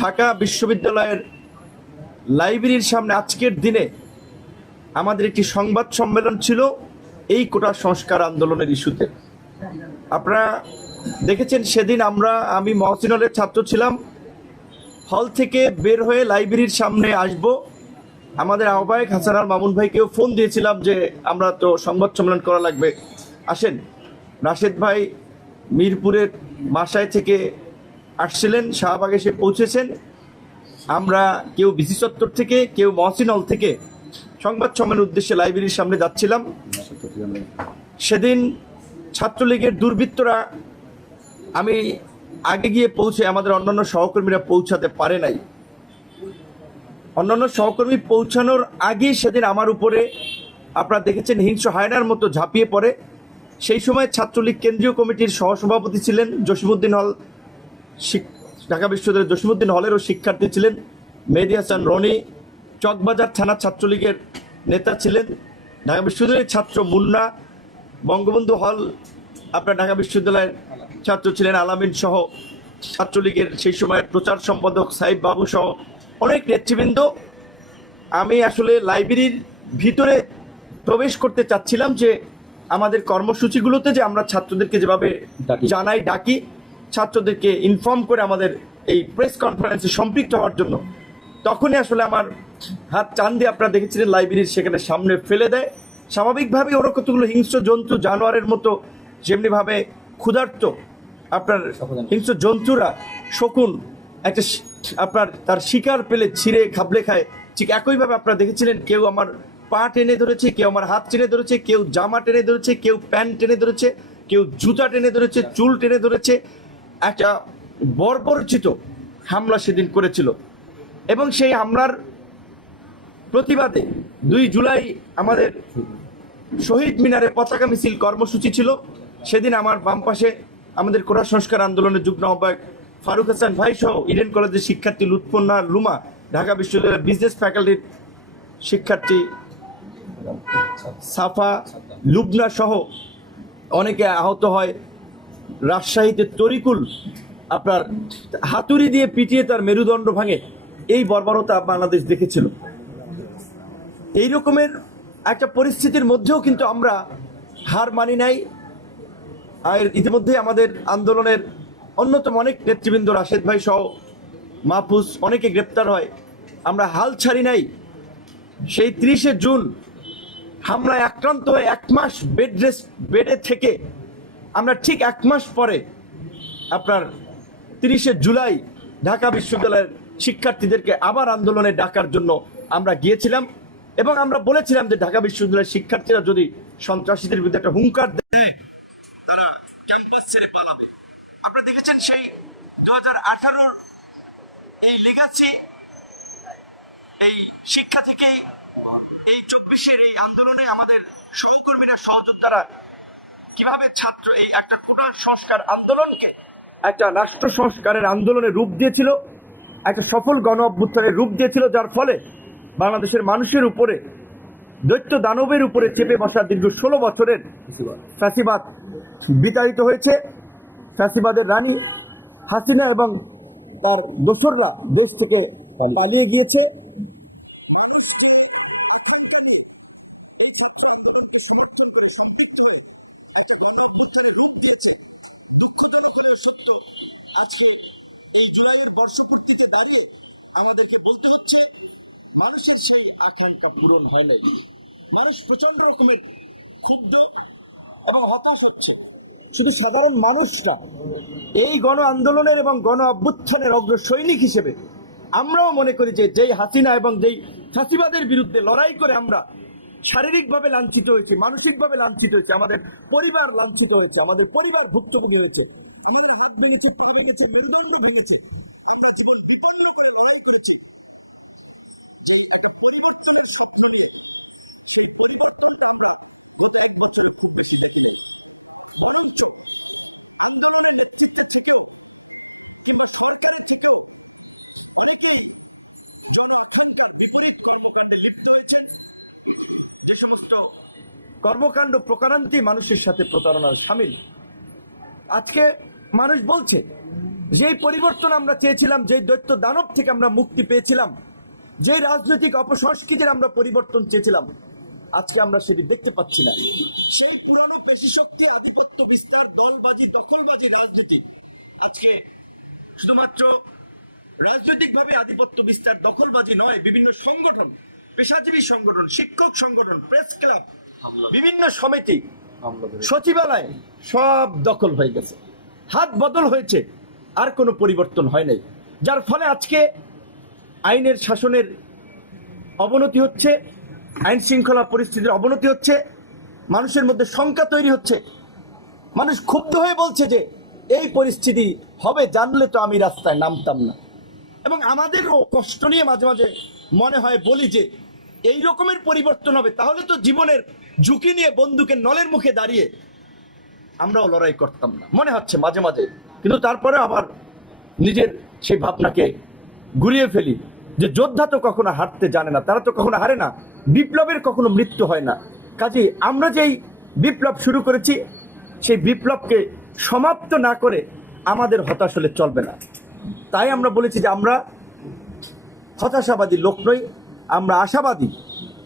ঢাকা বিশ্ববিদ্যালয়ের লাইব্রেরির সামনে আজকের দিনে আমাদের একটি সংবাদ সম্মেলন ছিল এই কোটা সংস্কার আন্দোলনের ইস্যুতে। আপনারা দেখেছেন সেদিন আমরা, আমি মহসিন হলের ছাত্র ছিলাম। হল থেকে বের হয়ে লাইব্রেরির সামনে আসব। আমাদের আহ্বায়ক হাসান আল মামুন ভাইকেও ফোন দিয়েছিলাম যে, আমরা তো সংবাদ সম্মেলন করা লাগবে। আসেন, রাশেদ ভাই মিরপুরের বাসায় থেকে আসছিলেন, শাহবাগে এসে পৌঁছেছেন। আমরা কেউ বিসি চত্বর থেকে, কেউ মহসিন হল থেকে সংবাদ সম্মেলনের উদ্দেশ্যে লাইব্রেরির সামনে যাচ্ছিলাম। সেদিন ছাত্রলীগের দুর্বৃত্তরা আমি আগে গিয়ে পৌঁছে আমাদের অন্যান্য সহকর্মীরা পৌঁছাতে পারে নাই। অন্যান্য সহকর্মী পৌঁছানোর আগেই সেদিন আমার উপরে আপনারা দেখেছেন হিংস্র হায়নার মতো ঝাঁপিয়ে পড়ে। সেই সময় ছাত্রলীগ কেন্দ্রীয় কমিটির সহসভাপতি ছিলেন জসিমুদ্দিন হল। ঢাকা বিশ্ববিদ্যালয়ের জসিমুদ্দিন হলেরও শিক্ষার্থী ছিলেন। মেহেদি হাসান রনি চকবাজার থানা ছাত্রলীগের নেতা ছিলেন। ঢাকা বিশ্ববিদ্যালয়ের ছাত্র মুন্না বঙ্গবন্ধু হল আপনার ঢাকা বিশ্ববিদ্যালয়ের ছাত্র ছিলেন আলামিন সহ ছাত্রলীগের সেই সময়ের প্রচার সম্পাদক সাহিব বাবু সহ অনেক নেতৃবৃন্দ। আমি আসলে লাইব্রেরির ভিতরে প্রবেশ করতে চাচ্ছিলাম যে আমাদের কর্মসূচিগুলোতে যে আমরা ছাত্রদেরকে যেভাবে। জানাই ডাকি ছাত্রদেরকে ইনফর্ম করে আমাদের এই প্রেস কনফারেন্সে সম্পৃক্ত হওয়ার জন্য। তখনই আসলে আমার হাত টান দিয়ে আপনারা দেখেছিলেন লাইব্রেরির সেখানে সামনে ফেলে দেয়। স্বাভাবিকভাবেই ওরা কতগুলো হিংস্র জন্তু জানোয়ারের মতো যেমনিভাবে ক্ষুধার্ত আপনার হিংস্র জন্তুরা শকুন একটা আপনার তার শিকার পেলে ছিঁড়ে খাবলে খায়। ঠিক একইভাবে আপনারা দেখেছিলেন কেউ আমার পা টেনে ধরেছে কেউ আমার হাত টেনে ধরেছে কেউ জামা টেনে ধরেছে কেউ প্যান্ট টেনে ধরেছে কেউ জুতা টেনে ধরেছে চুল টেনে ধরেছে। একটা বর্বরচিত হামলা সেদিন করেছিল। এবং সেই হামলার প্রতিবাদে দুই জুলাই আমাদের শহীদ মিনারে পতাকা মিছিল কর্মসূচি ছিল। সেদিন আমার বাম পাশে আমাদের কোটা সংস্কার আন্দোলনের যুগ্ম আহ্বায়ক ফারুক হাসান ভাই সহ ইডেন কলেজের শিক্ষার্থী লুৎফুন্না লুমা, ঢাকা বিশ্ববিদ্যালয়ের বিজনেস ফ্যাকাল্টির শিক্ষার্থী সাফা লুবনা সহ অনেকে আহত হয়। রাজশাহীতে তরিকুল আপনার হাতুড়ি দিয়ে পিটিয়ে তার মেরুদণ্ড ভাঙে, এই বর্বরতা বাংলাদেশ দেখেছিল। এই রকমের একটা পরিস্থিতির মধ্যেও কিন্তু আমরা হার মানি নাই। আর ইতিমধ্যে আমাদের আন্দোলনের অন্যতম অনেক নেতৃবৃন্দ রাশেদ ভাই সহ মাহফুজ অনেকে গ্রেপ্তার হয়। আমরা হাল ছাড়ি নাই। সেই তিরিশে জুন হামলায় আক্রান্ত হয়ে এক মাস বেড রেস্ট বেডে থেকে আমরা ঠিক এক মাস পরে আপনার তিরিশে জুলাই ঢাকা বিশ্ববিদ্যালয়ের শিক্ষার্থীদেরকে আবার আন্দোলনে ডাকার জন্য আমরা গিয়েছিলাম এবং আমরা বলেছিলাম যে ঢাকা বিশ্ববিদ্যালয়ের শিক্ষার্থীরা যদি সন্ত্রাসীদের বিরুদ্ধে একটা হুঙ্কার দেয়, তারা ক্যাম্পাস ছেড়ে পালাবে। আপনারা দেখেছেন সেই দু হাজার এই লেগাছি এই শিক্ষা থেকে এই চব্বিশের এই আন্দোলনে আমাদের সহকর্মীরা সহযোদ্ধারা কীভাবে ছাত্র এই একটা কোটা সংস্কার আন্দোলনকে একটা রাষ্ট্র সংস্কারের আন্দোলনের রূপ দিয়েছিল, একটা সফল গণ অভ্যুত্থানের রূপ দিয়েছিল, যার ফলে বাংলাদেশের মানুষের উপরে, দৈত্য দানবের উপরে চেপে বসা দীর্ঘ ষোলো বছরের ফ্যাসিবাদ বিতাড়িত হয়েছে। ফ্যাসিবাদের রানী হাসিনা এবং তার দোসররা দেশ থেকে পালিয়ে গিয়েছে। আকাঙ্ক্ষা পূরণ হয় নাই। মানুষ প্রচণ্ড রকমের সিদ্ধি শুধু সাধারণ মানুষটা এই গণ আন্দোলনের এবং গণ অভ্যুত্থানের অগ্র সৈনিক হিসেবে আমরাও মনে করি যে যেই হাসিনা এবং যেই ফাঁসিবাদের বিরুদ্ধে লড়াই করে আমরা শারীরিকভাবে লাঞ্ছিত হয়েছি, মানসিকভাবে লাঞ্ছিত হয়েছে, আমাদের পরিবার লাঞ্ছিত হয়েছে, আমাদের পরিবার ভুক্তভোগী হয়েছে, আমাদের হাত ভেঙেছে, পা ভেঙেছে, মেরুদণ্ড ভেঙেছে, আমরা জীবন বিপন্ন করে লড়াই করেছি। পরিবর্তনের সেই আমরা এক বছর প্রকাশিত কর্মকাণ্ড প্রকারান্তি মানুষের সাথে প্রতারণার সামিল। আজকে মানুষ বলছে, যেই পরিবর্তন আমরা চেয়েছিলাম, যেই দৈত্য দানব থেকে আমরা মুক্তি পেয়েছিলাম যে রাজনৈতিক অপসংস্কৃতির আমরা পরিবর্তন চেয়েছিলাম, আজকে আমরা সেটি দেখতে পাচ্ছি না। সেই পুরানো পেশি শক্তি আধিপত্য বিস্তার, দলবাজি, দখলবাজি রাজনীতি, আজকে শুধুমাত্র রাজনৈতিকভাবে আধিপত্য বিস্তার, দখলবাজি নয়, বিভিন্ন সংগঠন, পেশাজীবী সংগঠন, শিক্ষক সংগঠন, প্রেস ক্লাব, বিভিন্ন সমিতি, সচিবালয়, সব দখল হয়ে গেছে। হাত বদল হয়েছে, আর কোনো পরিবর্তন হয় নাই। যার ফলে আজকে আইনের শাসনের অবনতি হচ্ছে, আইন শৃঙ্খলা পরিস্থিতির অবনতি হচ্ছে, মানুষের মধ্যে শঙ্কা তৈরি হচ্ছে। মানুষ ক্ষুব্ধ হয়ে বলছে যে, এই পরিস্থিতি হবে, জানলে তো আমি রাস্তায় নামতাম না। এবং আমাদেরও কষ্ট নিয়ে মাঝে মাঝে মনে হয় বলি যে, এই রকমের পরিবর্তন হবে, তাহলে তো জীবনের ঝুঁকি নিয়ে বন্দুকের নলের মুখে দাঁড়িয়ে আমরাও লড়াই করতাম না। মনে হচ্ছে মাঝে মাঝে। কিন্তু তারপরে আবার নিজের সেই ভাবনাকে ঘুরিয়ে ফেলি। যে যোদ্ধা তো কখনো হারতে জানে না, তারা তো কখনো হারে না। বিপ্লবের কখনো মৃত্যু হয় না। কাজে আমরা যেই বিপ্লব শুরু করেছি, সেই বিপ্লবকে সমাপ্ত না করে আমাদের হতাশ হলে চলবে না। তাই আমরা বলেছি যে আমরা হতাশাবাদী লোক নই, আমরা আশাবাদী।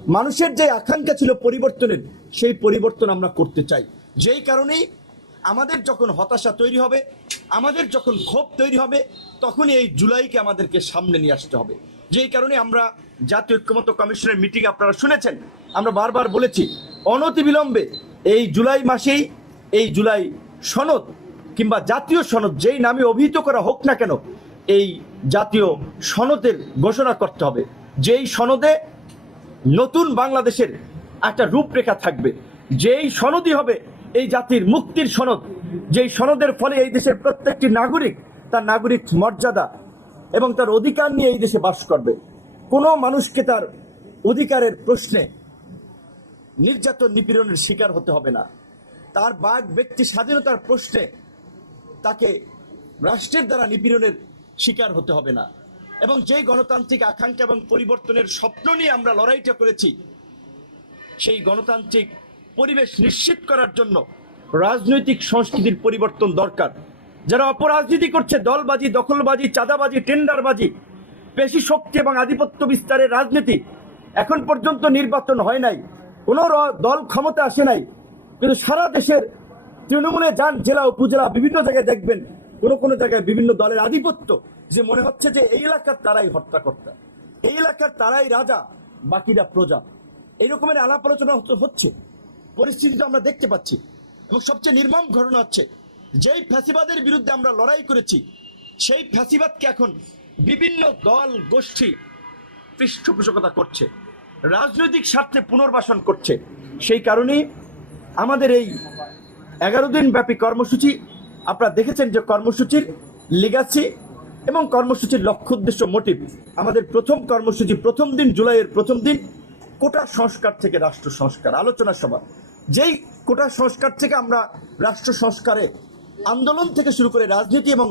মানুষের যে আকাঙ্ক্ষা ছিল পরিবর্তনের, সেই পরিবর্তন আমরা করতে চাই। যেই কারণেই আমাদের যখন হতাশা তৈরি হবে আমাদের যখন ক্ষোভ তৈরি হবে, তখনই এই জুলাইকে আমাদেরকে সামনে নিয়ে আসতে হবে। যেই কারণে আমরা জাতীয় ঐক্যমত্য কমিশনের মিটিং আপনারা শুনেছেন, আমরা বারবার বলেছি, অনতিবিলম্বে এই জুলাই মাসেই এই জুলাই সনদ কিংবা জাতীয় সনদ যেই নামে অভিহিত করা হোক না কেন, এই জাতীয় সনদের ঘোষণা করতে হবে। যেই সনদে নতুন বাংলাদেশের একটা রূপরেখা থাকবে, যেই সনদই হবে এই জাতির মুক্তির সনদ যেই সনদের ফলে এই দেশের প্রত্যেকটি নাগরিক তার নাগরিক মর্যাদা এবং তার অধিকার নিয়ে এই দেশে বাস করবে। কোনো মানুষকে তার অধিকারের প্রশ্নে নির্যাতন নিপীড়নের শিকার হতে হবে না। তার বাঘ ব্যক্তি স্বাধীনতার প্রশ্নে তাকে রাষ্ট্রের দ্বারা নিপীড়নের শিকার হতে হবে না। এবং যেই গণতান্ত্রিক আকাঙ্ক্ষা এবং পরিবর্তনের স্বপ্ন নিয়ে আমরা লড়াইটা করেছি, সেই গণতান্ত্রিক পরিবেশ নিশ্চিত করার জন্য রাজনৈতিক সংস্কৃতির পরিবর্তন দরকার। যারা অপরাজনীতি করছে, দলবাজি, দখলবাজি, চাঁদাবাজি, টেন্ডারবাজি, পেশি শক্তি এবং আধিপত্য বিস্তারের রাজনীতি এখন পর্যন্ত নির্বাচন হয় নাই। কোনো দল ক্ষমতা আসে নাই। কিন্তু সারা দেশের তৃণমূলে যান, জেলা, উপজেলা, বিভিন্ন জায়গায় দেখবেন, কোনো কোনো জায়গায় বিভিন্ন দলের আধিপত্য যে মনে হচ্ছে যে এই এলাকার তারাই হত্যাকর্তা। এই এলাকার তারাই রাজা, বাকিরা প্রজা। এই রকমের আলাপ আলোচনা হচ্ছে- পরিস্থিতি আমরা দেখতে পাচ্ছি। এবং সবচেয়ে নির্মম ঘটনা হচ্ছে, যেই ফ্যাসিবাদের বিরুদ্ধে আমরা লড়াই করেছি, সেই ফ্যাসিবাদকে এখন বিভিন্ন দল, গোষ্ঠী পৃষ্ঠপোষকতা করছে, রাজনৈতিক স্বার্থে পুনর্বাসন করছে। সেই কারণেই আমাদের এই এগারো দিন ব্যাপী কর্মসূচি, আপনারা দেখেছেন যে কর্মসূচির লিগাসি এবং কর্মসূচির লক্ষ্য উদ্দেশ্য মোটিভ আমাদের প্রথম কর্মসূচি প্রথম দিন, জুলাইয়ের প্রথম দিন, কোটা সংস্কার থেকে রাষ্ট্র সংস্কার, আলোচনা সভা। যেই কোটা সংস্কার থেকে আমরা রাষ্ট্র সংস্কারে আন্দোলন থেকে শুরু করে রাজনীতি এবং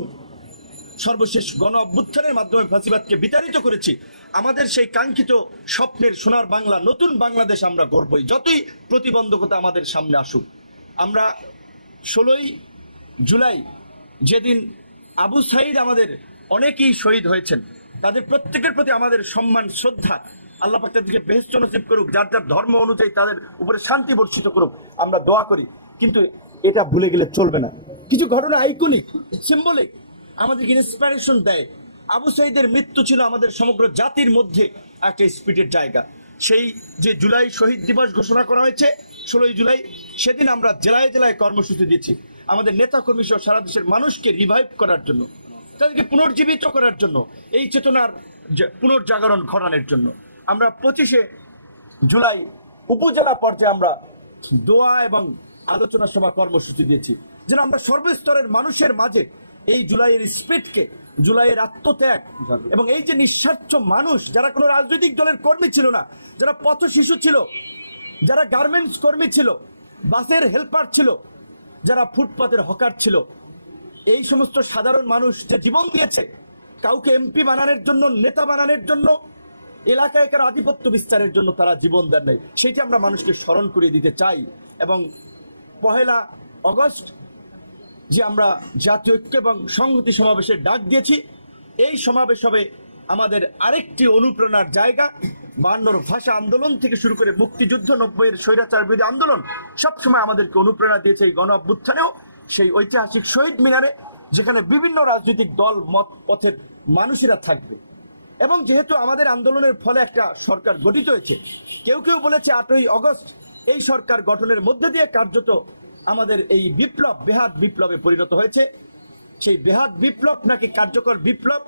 সর্বশেষ গণ অভ্যুত্থানের মাধ্যমে ফাঁসিবাদকে বিতাড়িত করেছি, আমাদের সেই কাঙ্ক্ষিত স্বপ্নের সোনার বাংলা, নতুন বাংলাদেশ আমরা গড়বই। যতই প্রতিবন্ধকতা আমাদের সামনে আসুক, আমরা ষোলোই জুলাই যেদিন আবু সাইদ আমাদের অনেকেই শহীদ হয়েছেন, তাদের প্রত্যেকের প্রতি আমাদের সম্মান, শ্রদ্ধা আল্লাহ পাক তাদেরকে বেহেস্ত নসিব করুক, যার যার ধর্ম অনুযায়ী তাদের উপরে শান্তি বর্ষিত করুক, আমরা দোয়া করি। কিন্তু এটা ভুলে গেলে চলবে না। কিছু ঘটনা আইকনিক সিম্বলিক আমাদেরকে ইন্সপিরেশন দেয়। আবু সাইদের মৃত্যু ছিল আমাদের সমগ্র জাতির মধ্যে একটা স্পিডের জায়গা। সেই যে জুলাই শহীদ দিবস ঘোষণা করা হয়েছে, ষোলোই জুলাই, সেদিন আমরা জেলায় জেলায় কর্মসূচি দিয়েছি। আমাদের নেতা কর্মী সহ সারা দেশের মানুষকে রিভাইভ করার জন্য, তাদেরকে পুনর্জীবিত করার জন্য, এই চেতনার পুনর্জাগরণ ঘটানোর জন্য। আমরা পঁচিশে জুলাই উপজেলা পর্যায়ে আমরা দোয়া এবং আলোচনা সভা কর্মসূচি দিয়েছি। যেন আমরা সর্বস্তরের মানুষের মাঝে এই জুলাইয়ের স্পিডকে, জুলাইয়ের আত্মত্যাগ এবং এই যে নিঃস্বার্থ মানুষ, যারা কোনো রাজনৈতিক দলের কর্মী ছিল না, যারা পথ শিশু ছিল, যারা গার্মেন্টস কর্মী ছিল, বাসের হেল্পার ছিল, যারা ফুটপাতের হকার ছিল, এই সমস্ত সাধারণ মানুষ যে জীবন দিয়েছে, কাউকে এমপি বানানোর জন্য, নেতা বানানোর জন্য এলাকায় কার আধিপত্য বিস্তারের জন্য তারা জীবন দেন নাই। সেটি আমরা মানুষকে স্মরণ করিয়ে দিতে চাই এবং পহেলা অগস্ট যে আমরা জাতীয় ঐক্য এবং সংহতি সমাবেশের ডাক দিয়েছি, এই সমাবেশ হবে আমাদের আরেকটি অনুপ্রেরণার জায়গা। বান্নর ভাষা আন্দোলন থেকে শুরু করে মুক্তিযুদ্ধ, নব্বইয়ের স্বৈরাচার বিরোধী আন্দোলন সবসময় আমাদেরকে অনুপ্রেরণা দিয়েছে এই গণ অভ্যুত্থানেও সেই ঐতিহাসিক শহীদ মিনারে, যেখানে বিভিন্ন রাজনৈতিক দল মত পথের মানুষেরা থাকবে। এবং যেহেতু আমাদের আন্দোলনের ফলে একটা সরকার গঠিত হয়েছে, কেউ কেউ বলেছে আটই অগস্ট এই সরকার গঠনের মধ্যে দিয়ে কার্যত আমাদের এই বিপ্লব, বেহাত বিপ্লবে পরিণত হয়েছে। সেই বেহাত বিপ্লব নাকি কার্যকর বিপ্লব,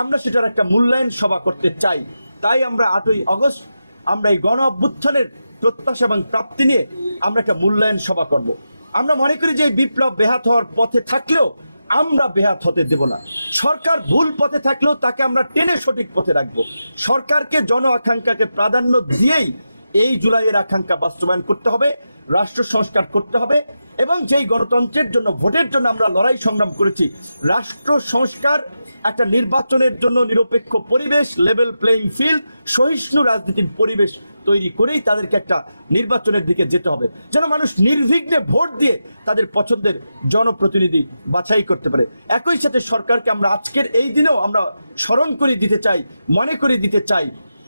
আমরা সেটার একটা মূল্যায়ন সভা করতে চাই। তাই আমরা আটই অগস্ট, আমরা এই গণ অভ্যুত্থানের প্রত্যাশা এবং প্রাপ্তি নিয়ে আমরা একটা মূল্যায়ন সভা করব। আমরা মনে করি যে বিপ্লব বেহাত হওয়ার পথে থাকলেও আমরা বেহাত হতে দেব না। সরকার ভুল পথে থাকলেও তাকে আমরা টেনে সঠিক পথে রাখব। সরকারকে জন আকাঙ্ক্ষাকে প্রাধান্য দিয়েই এই জুলাইয়ের আকাঙ্ক্ষা বাস্তবায়ন করতে হবে, রাষ্ট্র সংস্কার করতে হবে এবং যেই গণতন্ত্রের জন্য, ভোটের জন্য আমরা লড়াই সংগ্রাম করেছি, রাষ্ট্র সংস্কার একটা নির্বাচনের জন্য নিরপেক্ষ পরিবেশ লেভেল প্লেইং ফিল্ড সহিষ্ণু রাজনীতির পরিবেশ তৈরি করেই তাদেরকে একটা নির্বাচনের দিকে যেতে হবে। যেন মানুষ নির্বিঘ্নে ভোট দিয়ে তাদের পছন্দের জনপ্রতিনিধি বাছাই করতে পারে। একই সাথে সরকারকে আমরা আজকের এই দিনেও আমরা স্মরণ করে দিতে চাই, মনে করে দিতে চাই,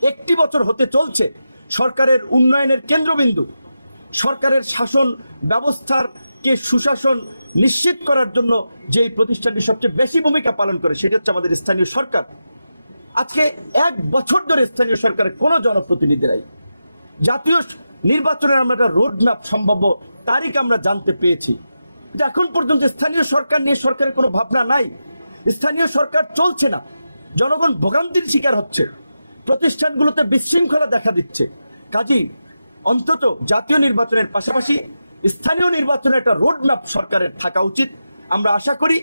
একটি বছর হতে চলছে, সরকারের উন্নয়নের কেন্দ্রবিন্দু, সরকারের শাসন ব্যবস্থার কে সুশাসন নিশ্চিত করার জন্য যে প্রতিষ্ঠানটি সবচেয়ে বেশি ভূমিকা পালন করে, সেটা হচ্ছে আমাদের স্থানীয় সরকার। আজকে এক বছর ধরে স্থানীয় সরকারের কোনো জনপ্রতিনিধি নাই। জাতীয় নির্বাচনের আমরা একটা রোড ম্যাপ সম্ভাব্য তারিখ আমরা জানতে পেয়েছি। এখন পর্যন্ত স্থানীয় সরকার নিয়ে সরকারের কোনো ভাবনা নাই। স্থানীয় সরকার চলছে না। জনগণ ভোগান্তির শিকার হচ্ছে। প্রতিষ্ঠানগুলোতে বিশৃঙ্খলা দেখা দিচ্ছে। কাজী, অন্তত জাতীয় নির্বাচনের পাশাপাশি স্থানীয় নির্বাচনের একটা রোড ম্যাপ সরকারের থাকা উচিত। আমরা আশা করি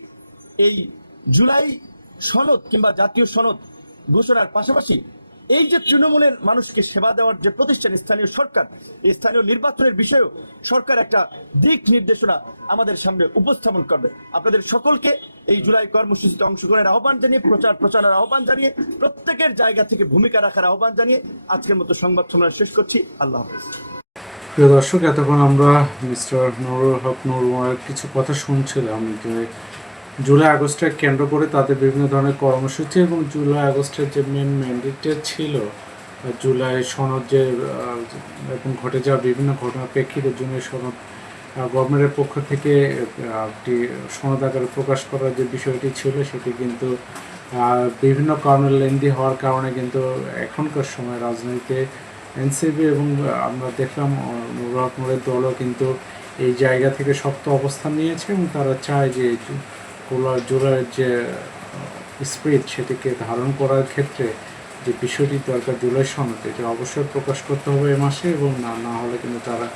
এই জুলাই সনদ কিংবা জাতীয় সনদ ঘোষণার পাশাপাশি এই যে তৃণমূলের মানুষকে সেবা দেওয়ার যে প্রতিষ্ঠান স্থানীয় সরকার স্থানীয় নির্বাচনের বিষয়েও সরকার একটা দিক নির্দেশনা আমাদের সামনে উপস্থাপন করবে। আপনাদের সকলকে এই জুলাই কর্মসূচিতে অংশগ্রহণের আহ্বান জানিয়ে, প্রচার প্রচারের আহ্বান জানিয়ে, প্রত্যেকের জায়গা থেকে ভূমিকা রাখার আহ্বান জানিয়ে আজকের মতো সংবাদ সম্মেলন শেষ করছি। আল্লাহ প্রিয় দর্শক, এতক্ষণ আমরা মিস্টার নুরুল হক নুরুমার কিছু কথা শুনছিলাম যে জুলাই আগস্টে কেন্দ্র করে তাদের বিভিন্ন ধরনের কর্মসূচি এবং জুলাই আগস্টের যে মেন ম্যান্ডেটটা ছিল জুলাই সনদ যে এখন ঘটে যাওয়া বিভিন্ন ঘটনার প্রেক্ষিতে জুলাই সনদ গভর্নমেন্টের পক্ষ থেকে একটি সনদ আকারে প্রকাশ করার যে বিষয়টি ছিল, সেটি কিন্তু বিভিন্ন কারণে লেন্দি হওয়ার কারণে কিন্তু এখনকার সময় রাজনীতিতে এনসিপি এবং আমরা দেখলাম নুরুল দলও কিন্তু এই জায়গা থেকে শক্ত অবস্থান নিয়েছে এবং তারা চায় যে কোলা জোড়ার যে স্পিরিট সেটিকে ধারণ করার ক্ষেত্রে যে বিষয়টি দরকার জুলাই সনদ, এটা অবশ্যই প্রকাশ করতে হবে এ মাসে এবং না না হলে কিন্তু তারা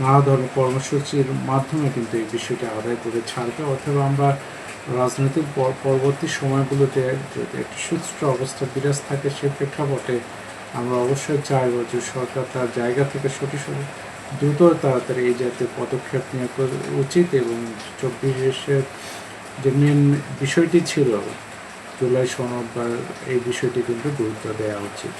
নানা ধরনের কর্মসূচির মাধ্যমে কিন্তু এই বিষয়টা আদায় করে ছাড়বে। অথবা আমরা রাজনৈতিক পর- পরবর্তী সময়গুলোতে যদি একটি সুস্থ অবস্থা বিরাজ থাকে সে প্রেক্ষাপটে আমরা অবশ্যই চাইব যে সরকার তার জায়গা থেকে সঠিক দ্রুত তাড়াতাড়ি এই জাতীয় পদক্ষেপ নেওয়া উচিত এবং চব্বিশের যে মেন বিষয়টি ছিল জুলাই সনদ বা এই বিষয়টি কিন্তু গুরুত্ব দেওয়া উচিত।